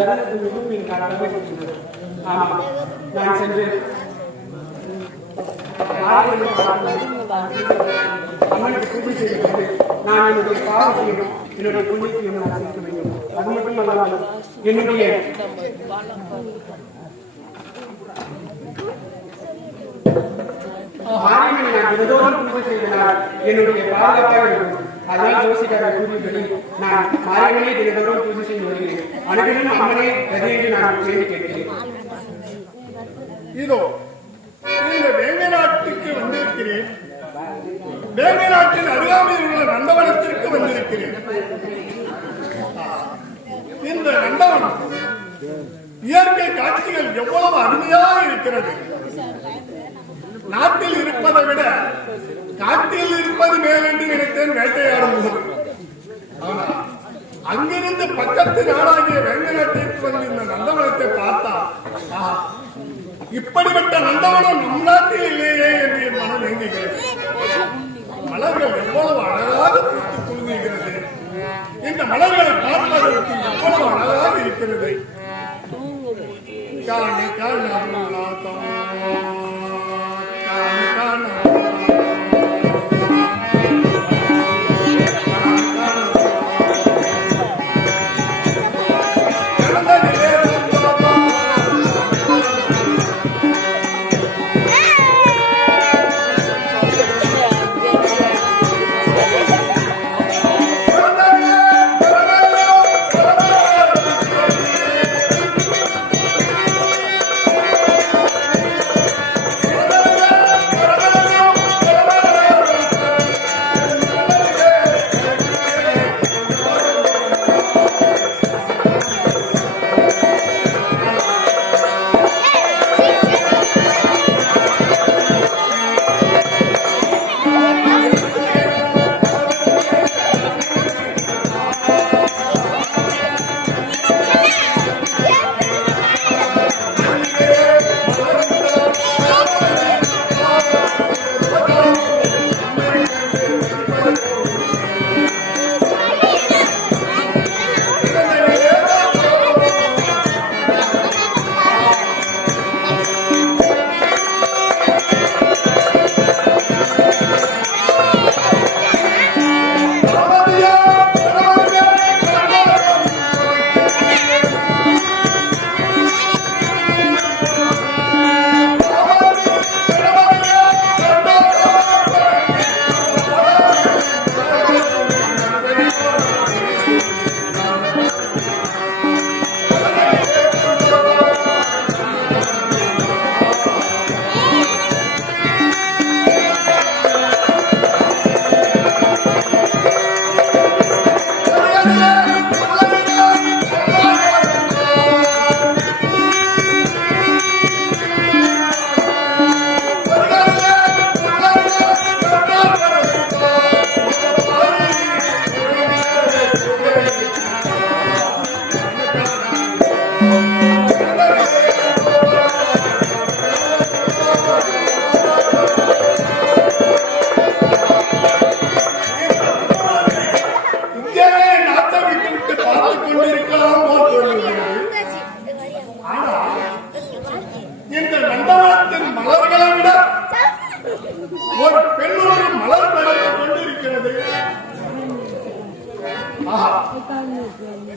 தருணத்தில் மிகவும் என் கடமை இருக்கின்றது. ஆமாம், நான் சென்று அம்மனுக்கு பூஜை செய்து நான் என்னுடைய பாவத்தையும் என்னுடைய புண்ணியத்தையும் நான் சேர்க்க வேண்டும். அது மட்டுமல்லாமல் என்னுடைய மாரியம்மனை நான் தினதோறும் பூஜை செய்தனால் என்னுடைய பாதுகாப்பாக இருக்கும். அதனால் ஜோசிக்காரர் கூறியபடி நான் மாரியம்மனை தினதோறும் பூஜை செய்து வருகிறேன். அனைவரும் அம்மனை எதை என்று நான் கேள்வி கேட்கிறேன். இதோ இந்த வேங்கை நாட்டுக்கு வந்திருக்கிறேன். வேங்கை நாட்டின் அருகாமையில் உள்ள நந்தவனத்திற்கு வந்திருக்கிறேன். இந்த நந்தவனம் இயற்கை காட்சிகள் எவ்வளவு அருமையாக இருக்கிறது. நாட்டில் இருப்பதை விட காட்டில் இருப்பது மேல் என்று நினைத்தேன் வேட்டையாடும் போது. ஆனால் அங்கிருந்து பக்கத்து நாடாகிய வேங்கை நாட்டிற்கு வந்து இந்த நந்தவனத்தை பார்த்தா, இப்படிப்பட்ட நந்தவனம் நம் நாட்டில் இல்லையே என்று என் மனம் ஏங்குகிறது. மலர்கள் எவ்வளவு அழகாக பூத்து குலுங்குகிறது. இந்த மலர்களை பார்ப்பதற்கு எவ்வளவு அழகாக இருக்கிறது. காணி காணாத்தம் காணி காண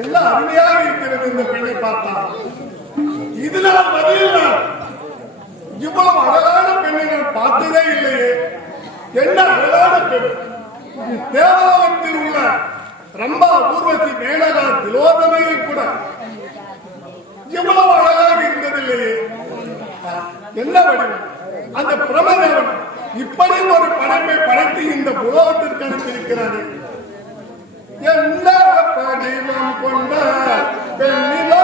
எல்லாம் அருமையாக இருக்கிறது. இந்த பெண்ணை பார்த்தா இது நான் பதில் இவ்வளவு அழகான பெண்ணை நான் பார்த்ததே இல்லையே. என்ன அழகான பெண்! தேவாலயத்தில் உள்ள ரம்பா, ஊர்வசி, மேனகா, திலோதமையை கூட இவ்வளவு அழகாக இருந்ததில்லையே. என்ன வடிவம்! அந்த பிரமதேவன் இப்படி ஒரு படைப்பை படைத்து இந்த புலோகத்திற்கு அனுப்பியிருக்கிறானே. என்ன படிவம் கொண்ட பெண்ணிலோ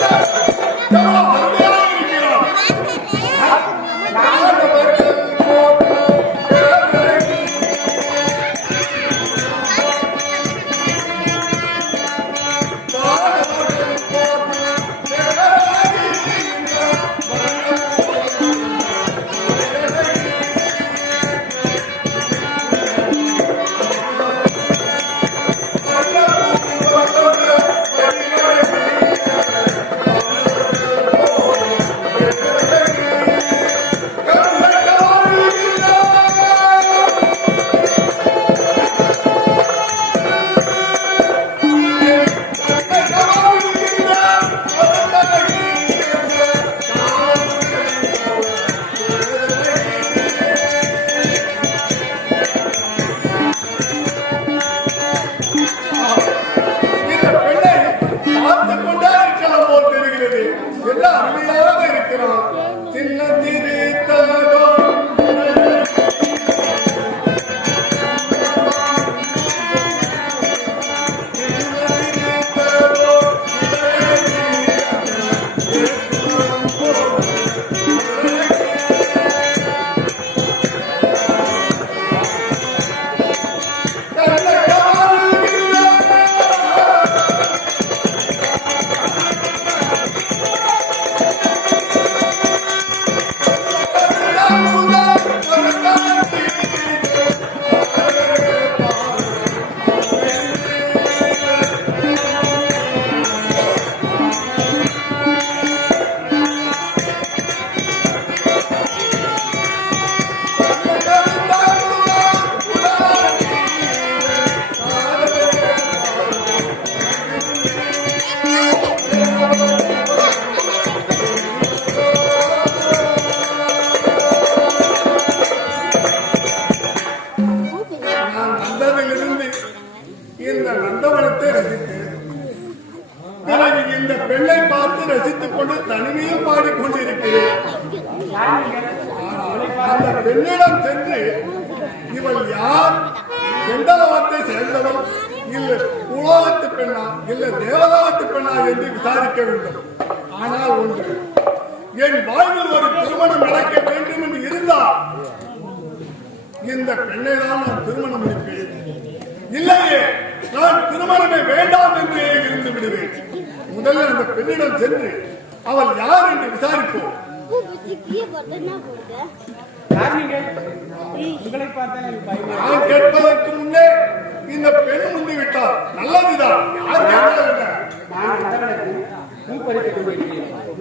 Yeah. ரசித்து பிறகு இந்த பெண்ணை பார்த்து ரசித்துக் கொண்டு தனிமையில் பாடிக்கொண்டிருக்கிறேன். அந்த பெண்ணிடம் சென்று இவள் யார், எந்த வார்த்தை சேர்ந்தவள், இல்ல உலோகத்து பெண்ணா இல்ல தேவதாவத்து பெண்ணா என்று விசாரிக்க வேண்டும். ஆனால் ஒன்று, என் வாழ்வில் ஒரு திருமணம் நடக்க வேண்டும் என்று இருந்தால் இந்த பெண்ணை தான் நான் திருமணம் முடிப்பேன். இல்லையே நான் திருமணமே வேண்டாம் என்று இருந்து விடுவேன். முதலில் அந்த பெண்ணிடம் சென்று அவள் யார் என்று விசாரிப்போம். நான் கேட்பதற்கு முன்னே இந்த பெண் முந்தி விட்டார். நல்லதுதான். யார் கேட்கவில்லை.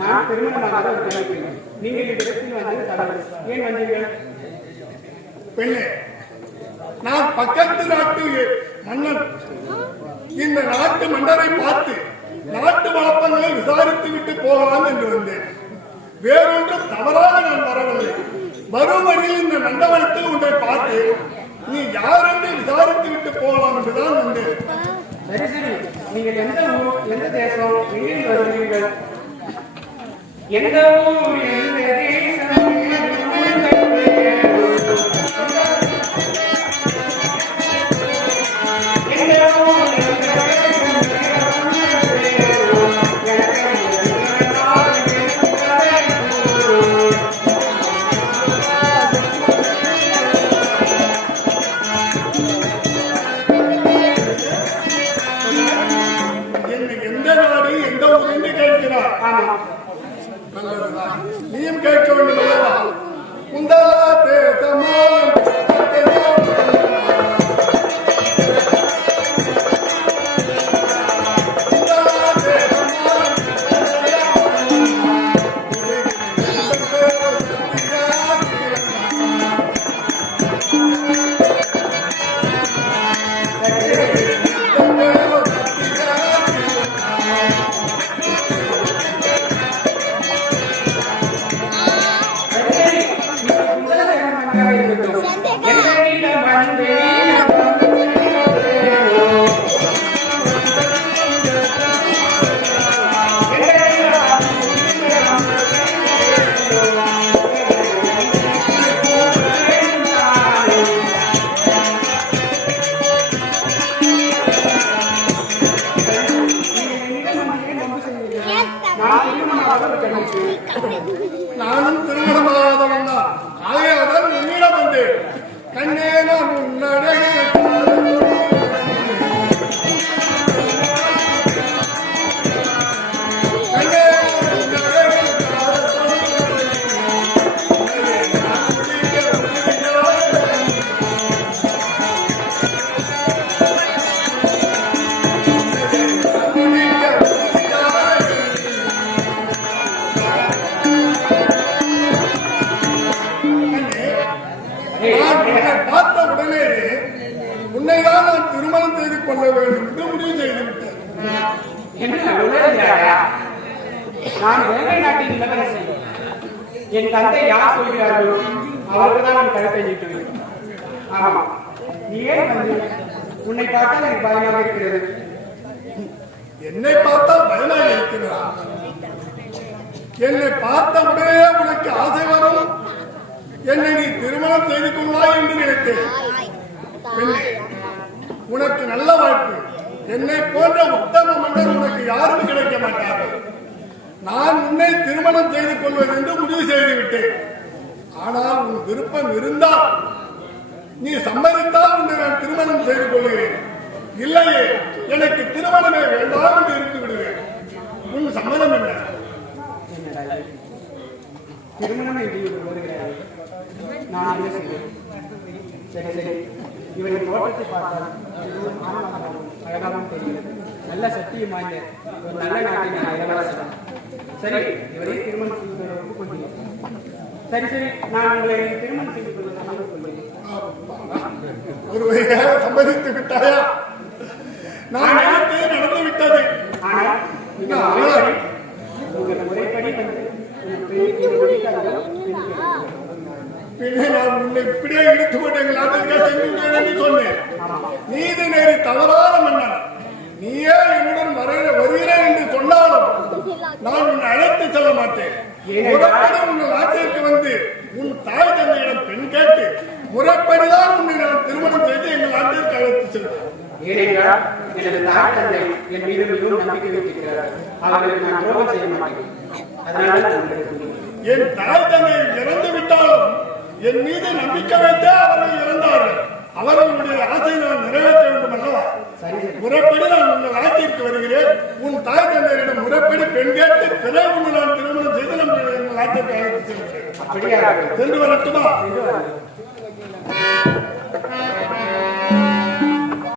நான் திருமணமாக நீங்கள் இடத்தில் வந்து ஏன் வந்தீர்கள்? பெண்ணே, நான் பக்கத்து நாட்டு மன்னன். இந்த நாட்டு மன்னரை பார்த்து நாட்டு வழப்பங்களை விசாரித்து விட்டு போகலாம் என்று வந்தேன். வேறொன்றும் தவறாக நான் வரவில்லை. வரும் வழியில் இந்த நந்தவனத்தில் உன்னை பார்த்து நீ யார் என்று விசாரித்து விட்டு போகலாம் என்றுதான் வந்தேன். சரி சரி, நீங்கள் எந்த ஊர், எந்த தேசம், எங்கிருந்து வருகிறீர்கள்? எந்த ஊர், எந்த தேசம், நீயும் கேட்க வேண்டும் அல்லவா? குந்தலா தேசமாம் நானும் திருமணமாகாதவன் தான். ஆகையாதான் உன்னிடம் வந்தேன். கண்ணே நான் உன்னடைய பார்த்த உடனே உன்னைதான் நான் திருமணம் செய்து கொள்ள வேண்டும் என்று முடிவு செய்துவிட்டேன். நான் வேலை நாட்டின் இளவரசி. என் தந்தை யார் சொல்கிறார்களோ அவர்தான் நான் கழுத்தை நீட்டுவேன். ஆமா, நீ ஏன் வந்து உன்னை பார்த்தால் எனக்கு பயமாக இருக்கிறது. என்னை பார்த்தால் பயமாக இருக்கிறதா? என்னை பார்த்த உடனே உனக்கு ஆசை வரும். என்னை நீ திருமணம் செய்து கொள்வாய் என்று நினைத்தேன். பெண்ணே, உனக்கு நல்ல வாய்ப்பு. என்னை போன்ற உத்தம மன்னர் உனக்கு யாரும் கிடைக்க மாட்டார்கள். நான் உன்னை திருமணம் செய்து கொள்வது என்று முடிவு செய்து விட்டேன். ஆனால் உன் விருப்பம் இருந்தால், நீ சம்மதித்தால் உன்னை நான் திருமணம் செய்து கொள்கிறேன். இல்லையே எனக்கு திருமணமே வேண்டாம் என்று இருந்து விடுவேன். உன் சம்மதம் என்ன? திருமணம் என்று வருகிறார். நான் என்ன செய்வேன்? சரி சரி, இவரை தோட்டத்தை பார்த்தால் அழகாகவும் தெரிகிறது. நல்ல சக்தியும் வாய்ந்த ஒரு நல்ல நாட்டின் இளவரசன். சரி, இவரை திருமணம் செய்து ஒப்புக்கொண்டேன். சரி சரி, நான் உங்களை திருமணம் செய்து கொள்ள சம்மதம் கொள்வேன். ஒரு வகையாக சம்மதித்து விட்டாயா? நான் நடந்து விட்டது. ஆனால் உங்கள் முறைப்படி வந்து பின்னே நான் உன்னை இப்படியே இழுத்து கொண்டு எங்கள் நாட்டிற்காக சென்று சொன்னேன். நீதி நேரி தவறான மன்னன். நீயே என்னுடன் வருகிறேன் என்று சொன்னாலும் நான் உன்னை அழைத்து செல்ல மாட்டேன். முறைப்படி உங்கள் நாட்டிற்கு வந்து உன் தாய் தந்தையிடம் பெண் கேட்டு முறைப்படிதான் உன்னை நான் திருமணம் செய்து எங்கள் நாட்டிற்கு அழைத்து செல்வேன். ஏனென்றால் எனது தாய் தந்தை என் மீது மிகவும் நம்பிக்கை வைத்திருக்கிறார். அவர்களுக்கு நான் துரோகம் செய்ய மாட்டேன். அதனால் நான் உங்களுக்கு சொல்கிறேன். என் தாய் தந்தை இறந்து விட்டாலும் என் மீது நம்பிக்கை வைத்தே அவர்கள் இறந்தார்கள். அவர்களுடைய ஆசை நான் நிறைவேற்ற வேண்டும் அல்லவா? முறைப்படி நான் உங்கள் நாட்டிற்கு வருகிறேன். உன் தாய் தந்தையிடம் முறைப்படி பெண் கேட்டு பிறகு நான் திருமணம் செய்து நம்ம எங்கள் நாட்டிற்கு அழைத்து செல்கிறேன். அப்படியே சென்று வரட்டுமா? சென்று வரலாம்.